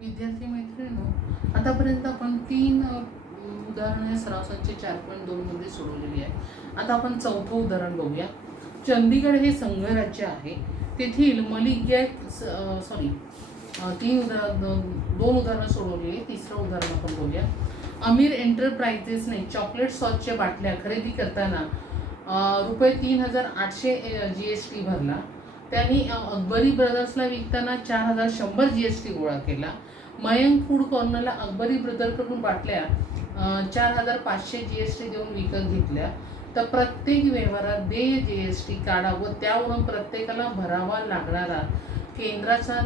विद्यार्थी मैत्रिणींनो, आतापर्यंत आपण 3 उदाहरणे सराव संच 4.2 मध्ये सोडवलेली आहे. आता आपण चौथं उदाहरण बघूया. चंदीगड हे संघराज्य आहे. तेथील दोन उदाहरणं सोडवली आहे. तिसरं उदाहरण आपण बघूया. अमीर एंटरप्राइजेसने चॉकलेट सॉसच्या बाटल्या खरेदी करताना रुपये 3,800 GST भरला. त्यांनी अकबरी ब्रदर्सला विकताना 4,100 GST गोळा केला. मयंक फूड कॉर्नरला अकबरी ब्रदरकडून बाटल्या 4,500 GST देऊन विकत घेतल्या. तर प्रत्येक व्यवहारात देय GST काढा व त्यावरून प्रत्येकाला भरावा लागणारा केंद्राचा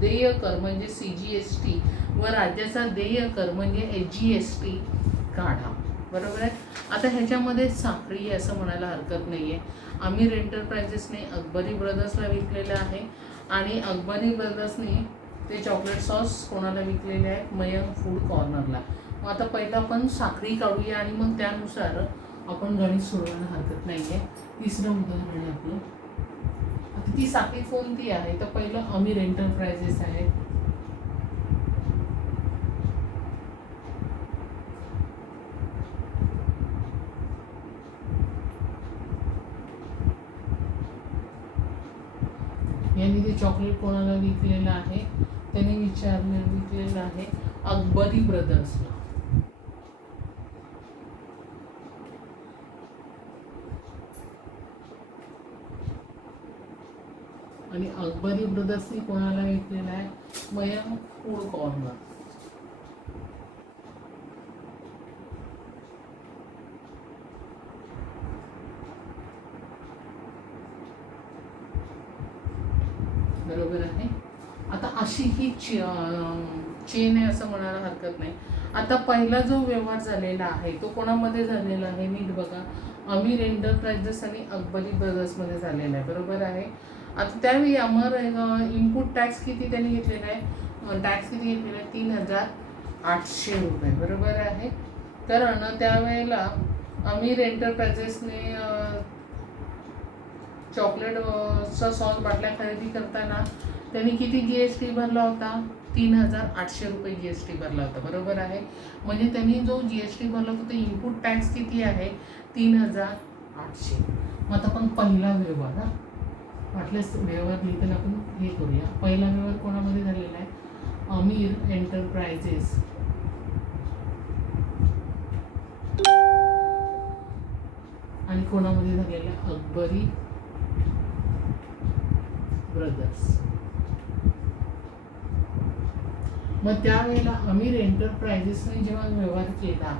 देय कर म्हणजे CGST व राज्याचा देय कर म्हणजे SGST काढा. बरोबर आहे. आता ह्याच्यामध्ये साखळी असं म्हणायला हरकत नाही आहे. अमीर एंटरप्राइजेसने अकबरी ब्रदर्सला विकलेलं आहे आणि अकबरी ब्रदर्सने ते चॉकलेट सॉस कोणाला विकलेले आहेत? मयंक फूड कॉर्नरला. मग आता पहिलं आपण साखळी काढूया आणि मग त्यानुसार आपण गणित सोडवायला हरकत नाही आहे. तिसरं उदाहरण आहे आपलं. आता ती साखळी कोणती आहे? तर पहिलं अमीर एंटरप्राइजेस आहे. यांनी ते चॉकलेट कोणाला विकलेलं आहे? त्याने विकलेलं आहे अकबरी ब्रदर्सला. आणि अकबरी ब्रदर्सनी कोणाला विकलेलं आहे? Mayank food corner. बरोबर आहे. आता अशी ही चेन आहे असं म्हणायला हरकत नाही. आता पहिला जो व्यवहार झालेला आहे तो कोणामध्ये झालेला आहे? नीट बघा. अमीर एंटरप्राइजेस आणि अकबरी ब्रदर्समध्ये झालेला आहे. बरोबर आहे. आता त्यावेळी इनपुट टॅक्स किती त्यांनी घेतलेला आहे? टॅक्स किती घेतलेला आहे? 3,800 रुपये. बरोबर आहे. कारण त्यावेळेला अमीर एंटरप्राइजेसने चॉकलेटचा सॉस बाटल्या खरेदी करताना त्यांनी किती GST भरला होता? 3,800 रुपये GST भरला होता. बरोबर आहे. म्हणजे त्यांनी जो GST भरला होता तो इनपुट टॅक्स किती आहे? 3,800. मग आता आपण पहिला व्यवहार वाटल्यास व्यवहार लिहिताना आपण हे करूया. पहिला व्यवहार कोणामध्ये झालेला आहे? अमीर एंटरप्राइजेस आणि कोणामध्ये झालेला आहे? अकबरी ब्रदर्स. मग त्यावेळेला अमीर एंटरप्राइजेसने जेव्हा व्यवहार केला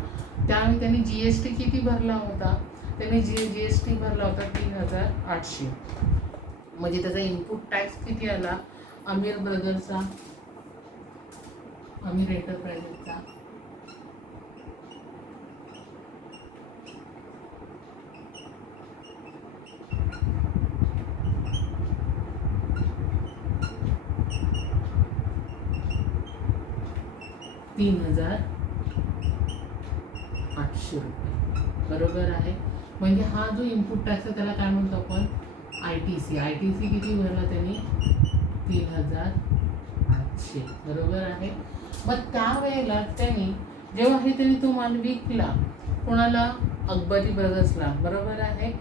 त्यावेळी त्यांनी GST किती भरला होता? त्यांनी GST भरला होता 3,800. म्हणजे त्याचा इनपुट टॅक्स किती आला अमीर ब्रदर्सचा, अमीर एंटरप्राइजेसचा? ₹3,800. बरोबर आहे. म्हणजे हा जो इनपुट टॅक्स आहे त्याला काय म्हणतो आपण? ITC. ITC किती भरला त्यांनी? 3,800. बरोबर आहे. मग त्यावेळेला त्यांनी जेव्हा त्यांनी तो माल विकला कोणाला? अकबरी ब्रदर्सला. बरोबर आहे.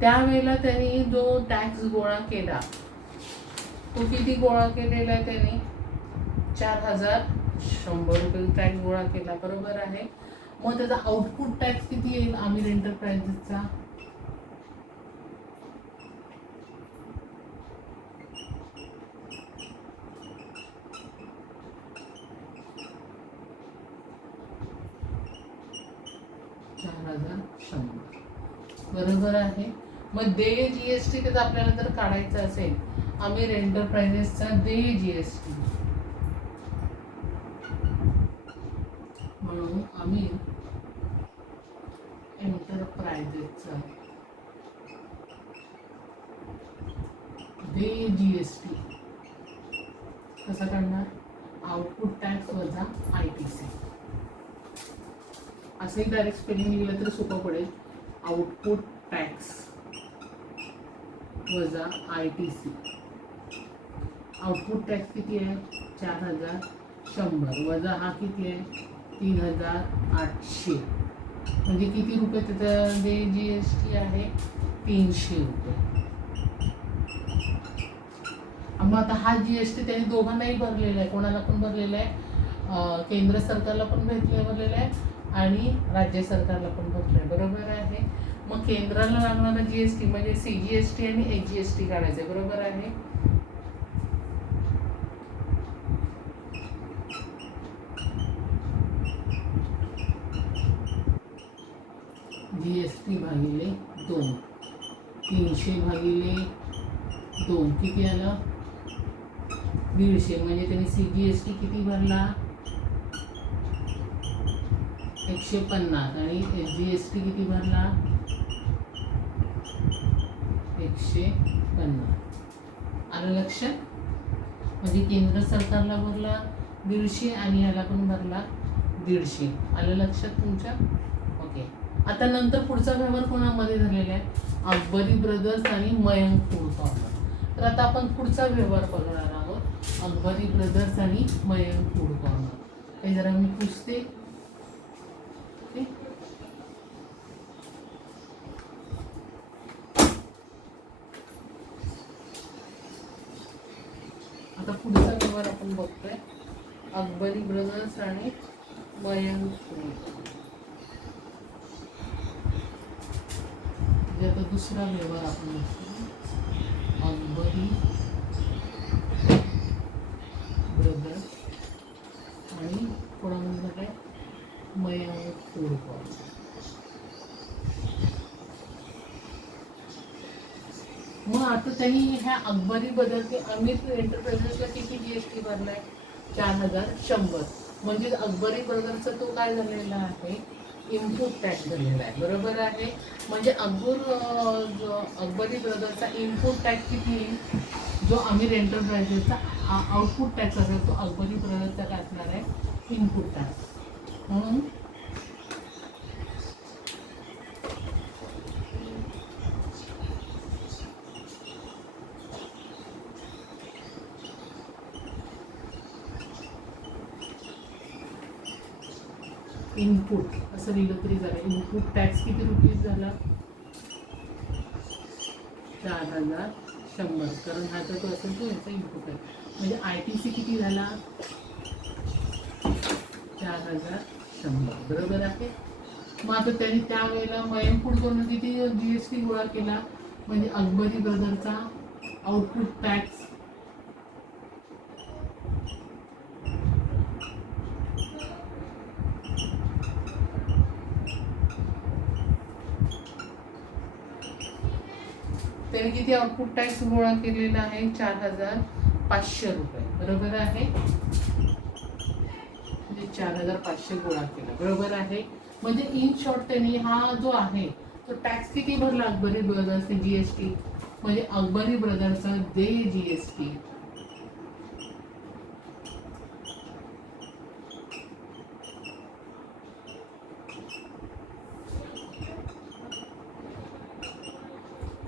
त्यावेळेला त्यांनी जो टॅक्स गोळा केला तो किती गोळा केलेला आहे त्यांनी? 4,100 रुपये टॅक्स गोळा केला. बरोबर आहे. मग त्याचा आउटपुट टॅक्स किती येईल अमीर एंटरप्राइजेसचा? बरोबर आहे. मग देय GST त्याचा आपल्याला जर काढायचं असेल अमीर एंटरप्राइजेसचा देय GST म्हणून अमीर एंटरप्राइजेसचा देय GST कसा काढणार? आउटपुट टॅक्स वजा ITC. असंही डायरेक्ट स्पेलिंग लिहिलं तर सोपं पडेल. आउटपुट टॅक्स वजा ITC. आउटपुट टॅक्स किती आहे? 4,100. 100 वजा हा किती आहे 3800, म्हणजे किती रुपये त्याच्यामध्ये GST आहे 300 रुपये. मग आता हा GST त्यांनी दोघांनाही भरलेला आहे, कोणाला पण भरलेला आहे, केंद्र सरकारला पण भरलेला आहे आणि राज्य सरकारला पण भरलेलं आहे. बरोबर आहे. मग केंद्राला लागणारा GST म्हणजे CGST आणि HGST काढायचं आहे. बरोबर आहे. GST भागिले 2, 300 भागिले 2 किती आलं 150, म्हणजे त्यांनी CGST किती भरला 150 आणि HGST किती भरला 150. आलं लक्षात. म्हणजे केंद्र सरकारला भरला 150 आणि याला पण भरला 150. आलं लक्षात तुमच्या. ओके. आता नंतर पुढचा व्यवहार कोणामध्ये झालेला आहे अकबरी ब्रदर्स आणि मयंक फूड कॉर्नर. तर आता आपण पुढचा व्यवहार बघणार आहोत अकबरी ब्रदर्स आणि मयंक फूड कॉर्नर. हे जरा मी पुसते. आता पुढचा व्यवहार आपण बघतोय अकबरी ब्रदर्स आणि मयंक फूड. आता दुसरा व्यवहार आपण बघतो अकबरी ब्रदर्स आणि कोणामध्ये काय मयंक फूड कॉर्नर. मग आता त्यांनी ह्या अकबरी बदल ते अमित एंटरप्राइजेसला किती GST भरलाय 4100. म्हणजे अकबरी ब्रदरचा तो काय झालेला आहे इनपुट टॅक्स झालेला आहे. बरोबर आहे. म्हणजे अकबरी ब्रदरचा इनपुट टॅक्स किती जो अमीर एंटरप्राइजेसचा आउटपुट टॅक्स असेल तो अकबरी ब्रदरचा काय असणार आहे इनपुट टॅक्स. म्हणून इनपुट असं लिहिलं तरी झालं. इनपुट टॅक्स किती रुपीज झाला 4100, कारण हा तर तो असेल तो याचा इनपुट आहे. म्हणजे ITC किती झाला 4100. बरोबर आहे. मग आता त्यांनी त्यावेळेला मयंक फूड कॉर्नर किती GST गोळा केला म्हणजे अकबरी ब्रदरचा आउटपुट टॅक्स त्यांनी किती आउटपुट टॅक्स गोळा केलेला आहे 4500 रुपये. बरोबर आहे. म्हणजे 4500 गोळा केला. बरोबर आहे. म्हणजे इन शॉर्ट त्यांनी हा जो आहे तो टॅक्स किती भरला अकबरी ब्रदर्सने GST म्हणजे अकबरी ब्रदरचा देय GST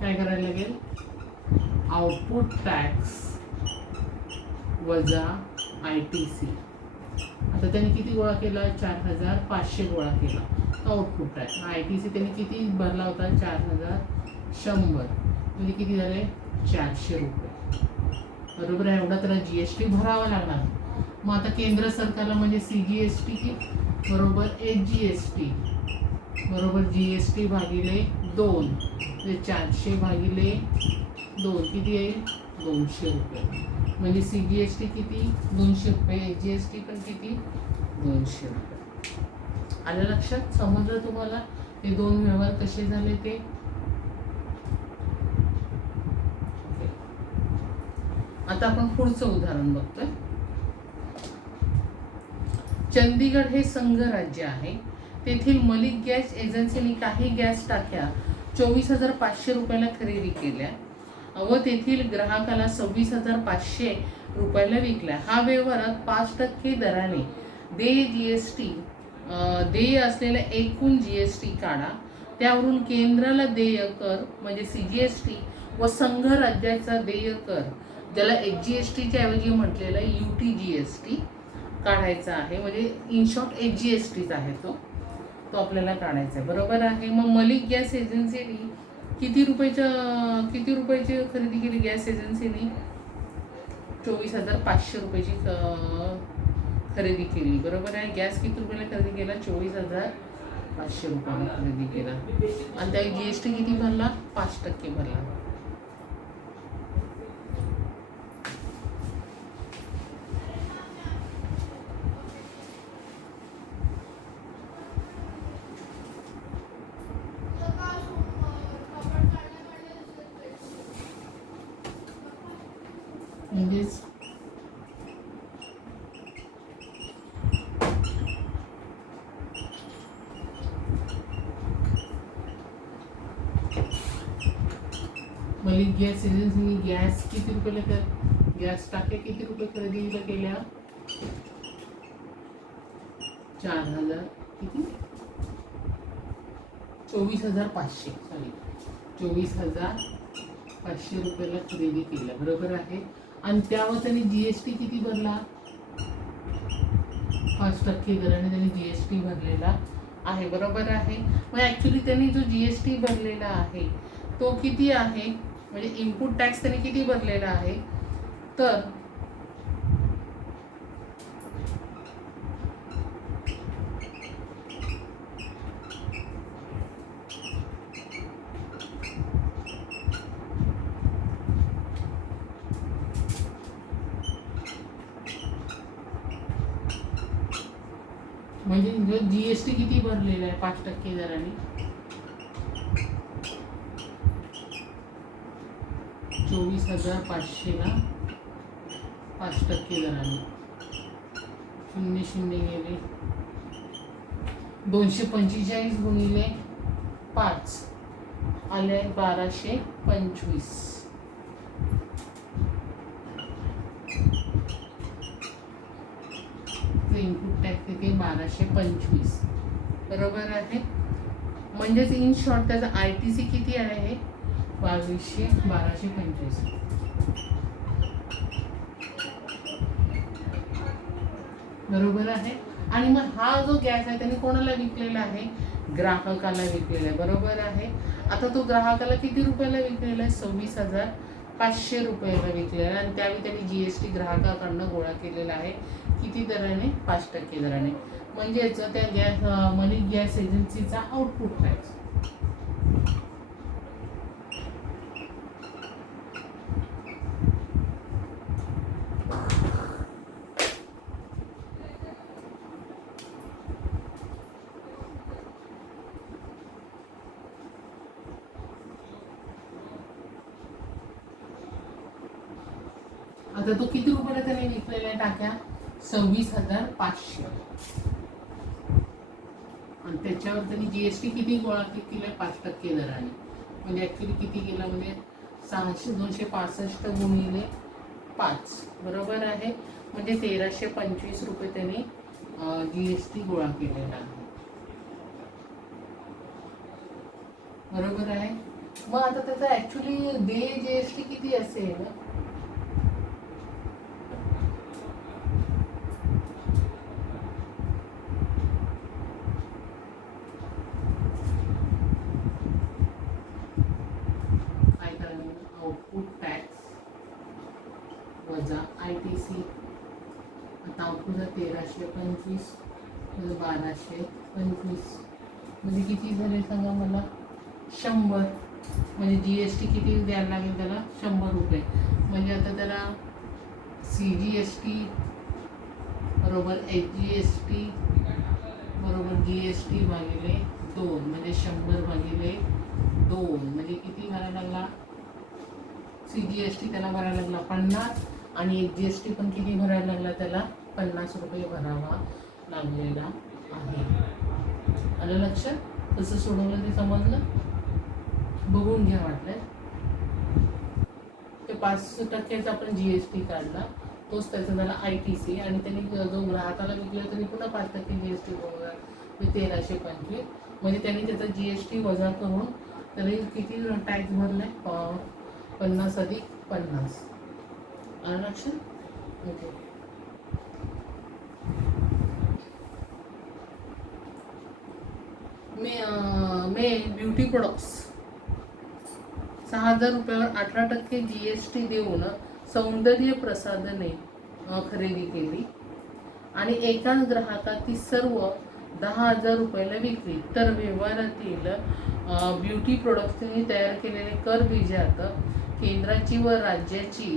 काय करायला लागेल आउटपुट टॅक्स वजा ITC. आता त्यांनी किती गोळा केला 4500 गोळा केला आउटपुट टॅक्स. ITC त्यांनी किती भरला होता 4100, म्हणजे किती झाले 400 रुपये. बरोबर आहे. एवढा त्याला GST भरावा लागणार. मग आता केंद्र सरकारला म्हणजे CGST बरोबर HGST बरोबर GST भागिले 2 म्हणजे 400 भागिले 2 किती येईल 200 रुपये. म्हणजे CGST किती 200 रुपये, HGST पण किती 200 रुपये. आलं लक्षात. समजलं तुम्हाला हे दोन व्यवहार कसे झाले ते. आता आपण पुढचं उदाहरण बघतोय. चंदीगड हे संघ राज्य आहे. तेथील मलिक गॅस एजन्सीने काही गॅस टाक्या 24,500 रुपयाला खरेदी केल्या व तेथील ग्राहकाला 26,500 रुपयाला विकल्या. हा व्यवहारात 5% दराने देय असलेला एकूण GST काढा. त्यावरून केंद्राला देय कर म्हणजे CGST व संघ राज्याचा देय कर ज्याला HGSTच्या ऐवजी म्हटलेलं आहे UTGST काढायचा आहे. म्हणजे इन शॉर्ट HGSTचा आहे तो आपल्याला काढायचा आहे. बरोबर आहे. मग मलिक गॅस एजन्सीने किती रुपयाची खरेदी केली गॅस एजन्सीने? 24,500 रुपयाची खरेदी केली. बरोबर आहे. गॅस किती रुपयाला खरेदी केला? 24,500 रुपयाला खरेदी केला. आणि त्या GST किती भरला? 5% भरला. म्हणजेच मलिक गॅस एजन्सीने गॅस किती रुपयाला गॅस टाक्या किती रुपये खरेदीला केल्या? 4,000 किती 24,500 सॉरी 24,500 रुपयाला खरेदी केल्या. बरोबर आहे. आणि त्यावर त्यांनी GST किती भरला? 5% दराने त्यांनी GST भरलेला आहे. बरोबर आहे. मग ॲक्च्युली त्यांनी जो GST भरलेला आहे तो किती आहे? म्हणजे इनपुट टॅक्स त्यांनी किती भरलेला आहे? तर म्हणजे जो GST किती भरलेला आहे 5% दराने? 24,500ला 5% दराने 0 गेले 245 गुणिले 5 आले 1,225. इनपुट टॅक्स तिथे 1,225. बरोबर आहे. म्हणजेच इन शॉर्ट त्याचा ITC किती आहे? 1,225. बरोबर आहे. आणि मग हा जो गॅस आहे त्याने कोणाला विकलेला आहे? ग्राहकाला विकलेला आहे. बरोबर आहे. आता तो ग्राहकाला किती रुपयाला विकलेला आहे? 26,500 रुपयाला विकलेला आहे. आणि त्यावेळी त्यांनी GST ग्राहकाकडनं गोळा केलेला आहे. किती दराने? 5% दराने. म्हणजेच त्या गॅस मलिक गॅस एजन्सीचा आउटपुट टॅक्स आता तो किती रुपयाला त्याने विकलेल्या टाक्या? 26,500. आणि त्याच्यावर त्यांनी GST किती गोळा केला? 5% दराने. म्हणजे ॲक्च्युली किती केला? म्हणजे 265 गुणिले 5. बरोबर आहे. म्हणजे 1,325 रुपये त्यांनी GST गोळा केलेला आहे. बरोबर आहे. मग आता त्याचा ॲक्च्युली देय GST किती असेल? आउटपुट टॅक्स वजा ITC. आता आउटपुट 1,325 1,225 म्हणजे किती झाले सांगा मला? 100. म्हणजे GST किती द्यायला लागेल त्याला? 100 रुपये. म्हणजे आता त्याला CGST बरोबर HGST बरोबर GST भागिले 2 म्हणजे 100 भागिले 2 म्हणजे किती भरायला लागला? CGST त्याला भरायला लागला 50 आणि HGST पण किती भरायला लागला त्याला? 50 रुपये भरावा लागलेला आहे. आलं लक्षात? कसं सोडवलं ते समजलं? बघून घ्या वाटलं. ते 5% आपण GST काढला तोच त्याचा झाला ITC. आणि त्यांनी जो ग्राहकाला विकला त्यांनी पुन्हा 5% GST बरोबर 1,325. म्हणजे त्यांनी त्याचा GST वजा करून तरी किती टॅक्स भरलाय? 50 अधिक 50. आलं लक्षात? ओके. हे ब्युटी प्रोडक्ट्स 6,000 रुपयावर 18% GST देऊन सौंदर्य प्रसाधने खरेदी केली आणि एकाच ग्राहकात ती सर्व 10,000 रुपयाला विकली. तर व्यवहारातील ब्युटी प्रोडक्ट्सनी तयार केलेले कर बीजात केंद्राची व राज्याची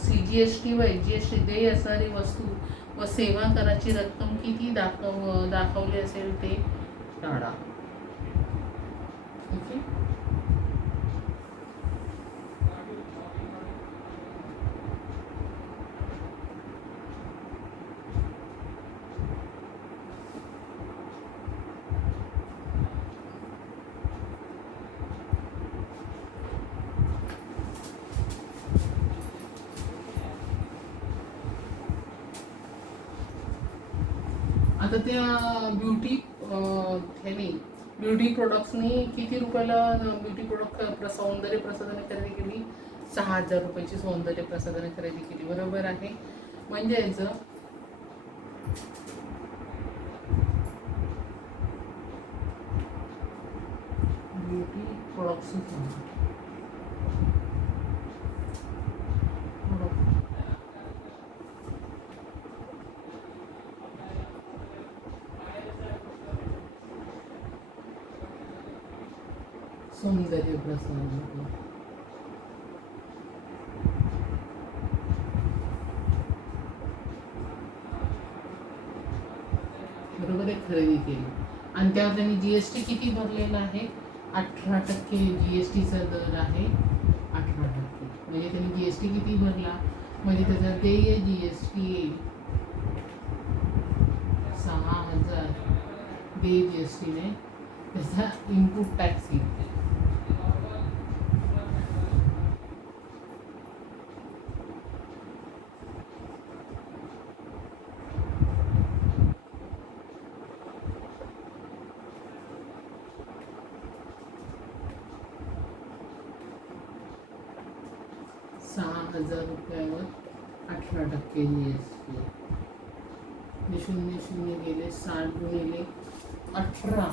CGST व HGST देय असणारी वस्तू व सेवा कराची रक्कम किती दाखवली असेल ते काढा. ओके. आता त्या ब्युटी प्रोडक्ट्सनी किती रुपयाला ब्युटी प्रोडक्ट सौंदर्य प्रसाधने खरेदी केली? 6,000 रुपयाची सौंदर्य प्रसाधने खरेदी केली. बरोबर आहे. म्हणजेच ब्युटी प्रोडक्ट्स सौंदर्य प्रसाधन बरोबर आहे खरेदी केली आणि त्यावर त्यांनी GST किती भरलेला आहे? 18% GSTचा दर आहे. 18% म्हणजे त्यांनी GST किती भरला? म्हणजे त्याचा देय GST येईल 6,000. देय GSTने त्याचा इनपुट टॅक्स येईल. 6,000 रुपयावर 18% GST. 0 गेले 60 गुणिले 18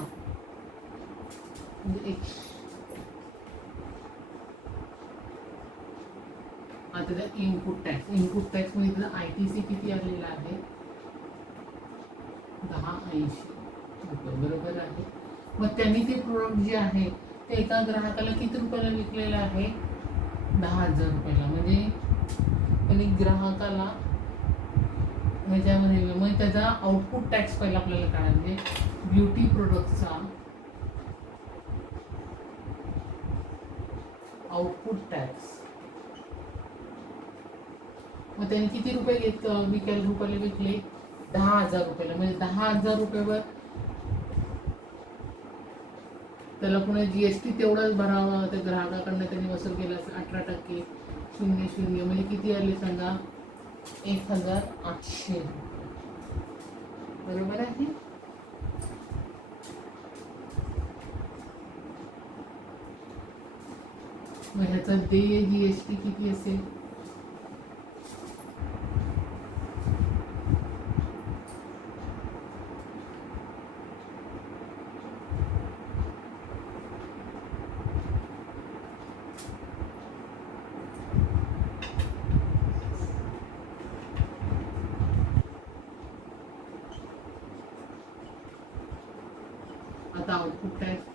म्हणजे 100. आता त्या इनपुट टॅक्स मध्ये त्याचा ITC किती आलेला आहे? 1080 रुपये. बरोबर आहे. मग त्यांनी ते प्रोडक्ट जे आहे ते एका ग्राहकाला किती रुपयाला विकलेलं आहे? 10,000 रुपयाला. म्हणजे त्यांनी ग्राहकाला ह्याच्यामध्ये मग त्याचा आउटपुट टॅक्स पहिला आपल्याला काढायला म्हणजे ब्युटी प्रोडक्टचा आउटपुट टॅक्स. मग त्यांनी किती रुपये रुपयाला विकले? 10,000 रुपयाला. म्हणजे 10,000 रुपयावर त्याला पुन्हा GST तेवढाच भरावा. त्या ग्राहकाकडनं त्यांनी वसूल केला 18%. 0 म्हणजे किती आले सांगा? 1,800. बरोबर आहे. मग ह्याचा देय GST किती असेल? आता आउटपुट टॅक्स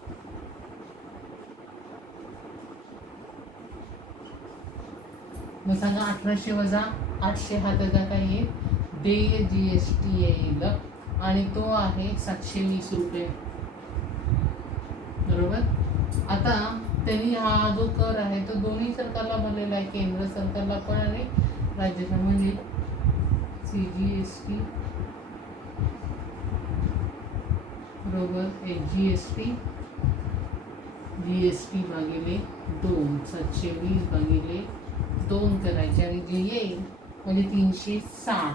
मग सांगा 1800 वजा 800 हा त्याचा काय येईल? देय GST येईल आणि तो आहे 720 रुपये. बरोबर. आता त्यांनी हा जो कर आहे तो दोन्ही सरकारला भरलेला आहे. केंद्र सरकारला पण आणि राज्याच्या म्हणजे CGST बरोबर HGST GST भागिले 2 720 भागिले 2 करायचे आणि जे येईल म्हणजे 360.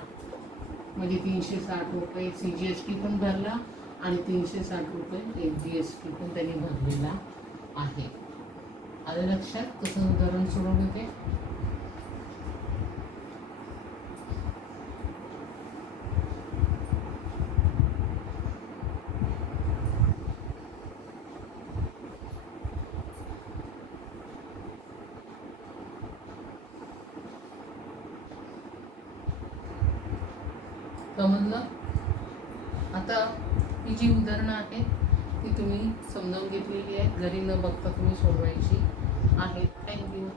म्हणजे 360 रुपये CGST पण भरला आणि 360 रुपये HGST पण त्यांनी भरलेला आहे. आलं लक्षात कसं उदाहरण सोडवलं ते? समजलं? आता ही जी उदाहरणं आहेत ती तुम्ही समजावून घेतलेली आहेत, घरी न बघता तुम्ही सोडवायची आहेत. थँक्यू.